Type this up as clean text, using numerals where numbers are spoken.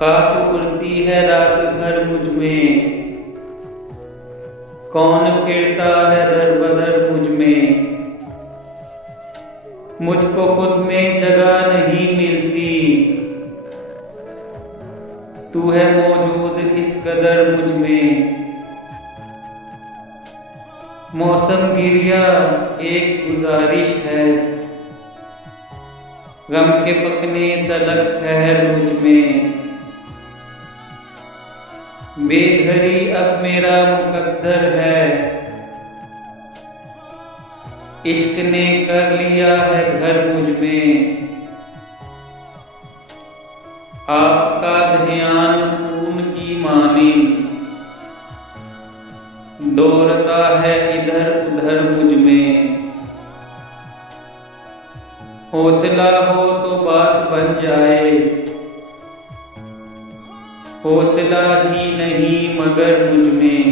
खाक उड़ती है रात भर मुझ में, कौन फिरता है दर बदर मुझ में। मुझको खुद में जगह नहीं मिलती, तू है मौजूद इस कदर मुझ में। मौसम गिरिया एक गुजारिश है, गम के पकने तलक ठहर मुझ में। बेघरी अब मेरा मुकद्दर है, इश्क ने कर लिया है घर मुझ में। आपका ध्यान खून की मानी दौड़ता है इधर उधर मुझ में। हौसला हो तो बात बन जाए, हौसला ही नहीं मगर मुझ में।